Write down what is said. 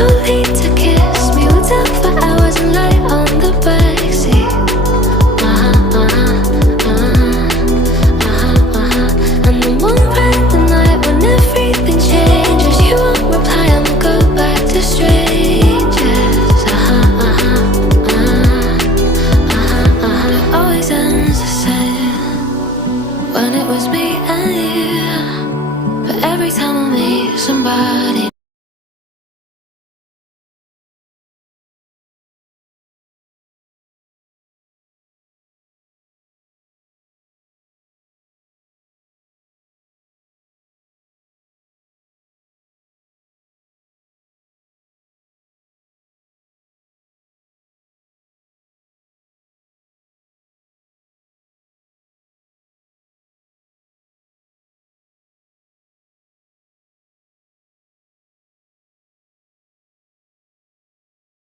your feet to kiss me. We'll talk for hours and lie on the backseat. And then won't find the night when everything changes. You won't reply and we'll go back to strangers. It always ends the same when it was me and you. But every time I meet somebody